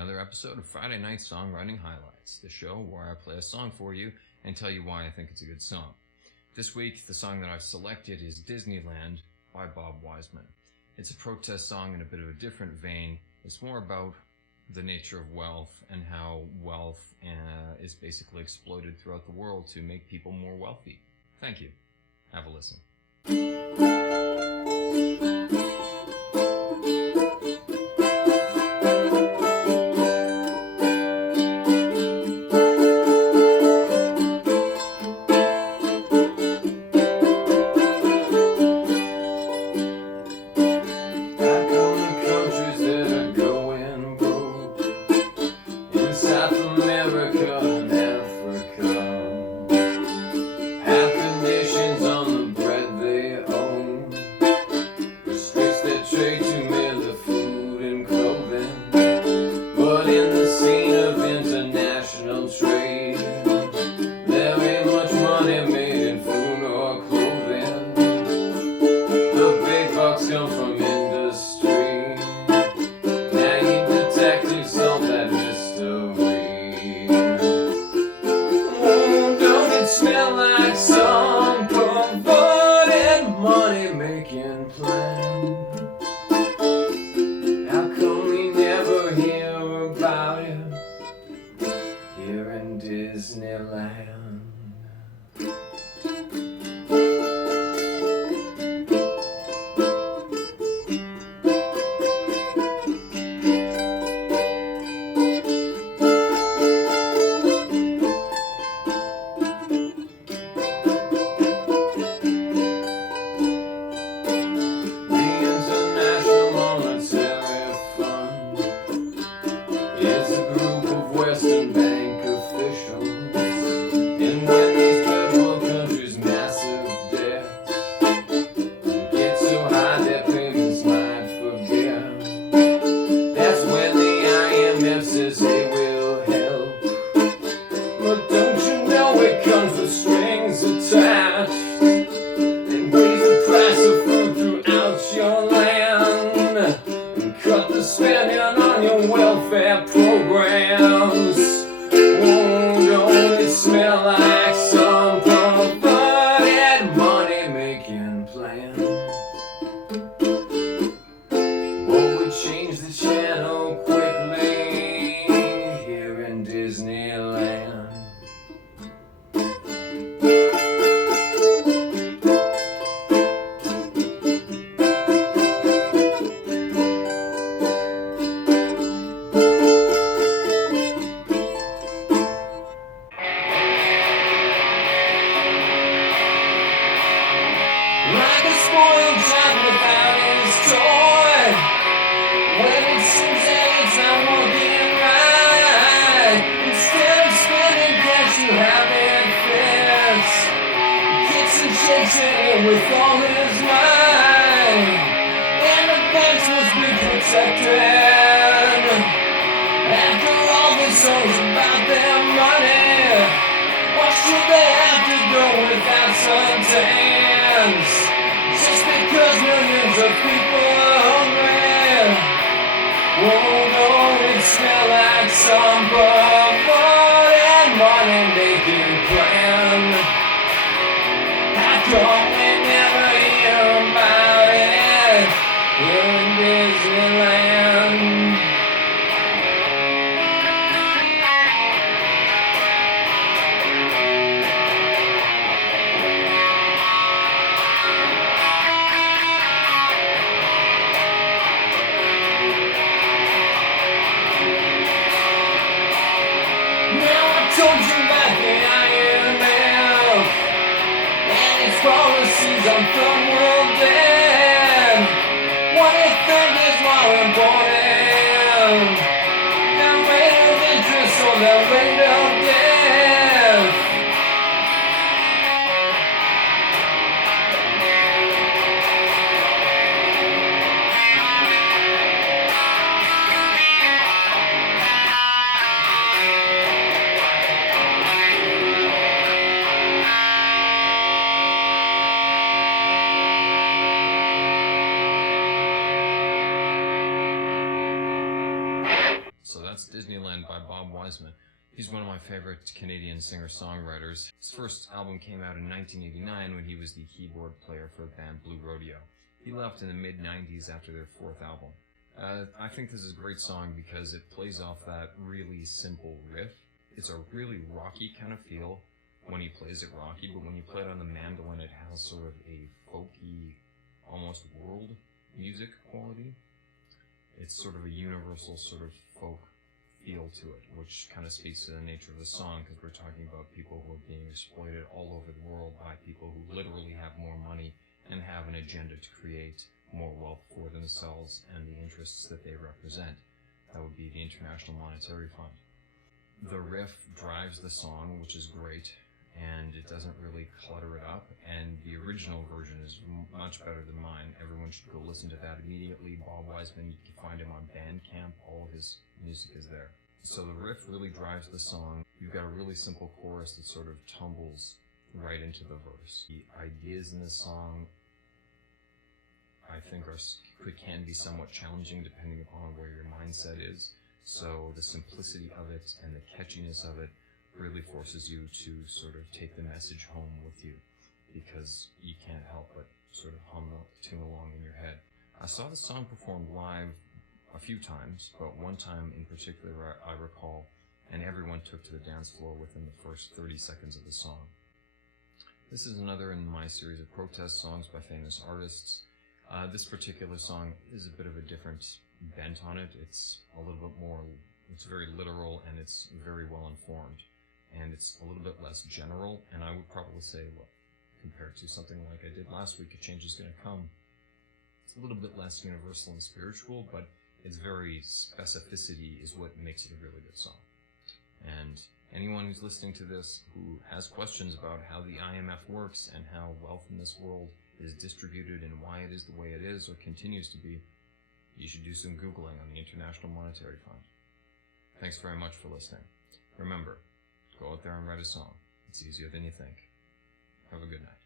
another episode of Friday Night Songwriting Highlights, the show where I play a song for you and tell you why I think it's a good song. This week, the song that I've selected is Disneyland by Bob Wiseman. It's a protest song in a bit of a different vein. It's more about the nature of wealth and how wealth is basically exploited throughout the world to make people more wealthy. Thank you. Have a listen. Here in Disneyland. With all his might, and the banks must be protected. After all the songs about their money, why should they have to go without sentence? Just because millions of people are hungry. Oh, don't it smell like some butt and money-making plan? Come we never hear about it here in Disneyland. Now I told you about the policies on third world dead. What do you think is more important? Their rate of interest or their rate of death? So that's Disneyland by Bob Wiseman. He's one of my favorite Canadian singer-songwriters. His first album came out in 1989 when he was the keyboard player for the band Blue Rodeo. He left in the mid-90s after their fourth album. I think this is a great song because it plays off that really simple riff. It's a really rocky kind of feel when he plays it rocky, but when you play it on the mandolin, it has sort of a folky, almost world music quality. It's sort of a universal sort of folk feel to it, which kind of speaks to the nature of the song, because we're talking about people who are being exploited all over the world by people who literally have more money and have an agenda to create more wealth for themselves and the interests that they represent. That would be the International Monetary Fund. The riff drives the song, which is great, and it doesn't really clutter it up, and the original version is much better than mine. Everyone should go listen to that immediately. Bob Wiseman, you can find him on Bandcamp. All of his music is there. So the riff really drives the song. You've got a really simple chorus that sort of tumbles right into the verse. The ideas in the song, I think, can be somewhat challenging depending upon where your mindset is. So the simplicity of it and the catchiness of it really forces you to sort of take the message home with you, because you can't help but sort of hum the tune along in your head. I saw the song performed live a few times, but one time in particular I recall, and everyone took to the dance floor within the first 30 seconds of the song. This is another in my series of protest songs by famous artists. This particular song is a bit of a different bent on it. It's a little bit more, it's very literal, and it's very well informed. And it's a little bit less general, and I would probably say, well, compared to something like I did last week, A Change Is Gonna Come, it's a little bit less universal and spiritual, but its very specificity is what makes it a really good song. And anyone who's listening to this who has questions about how the IMF works and how wealth in this world is distributed and why it is the way it is or continues to be, you should do some Googling on the International Monetary Fund. Thanks very much for listening. Remember, go out there and write a song. It's easier than you think. Have a good night.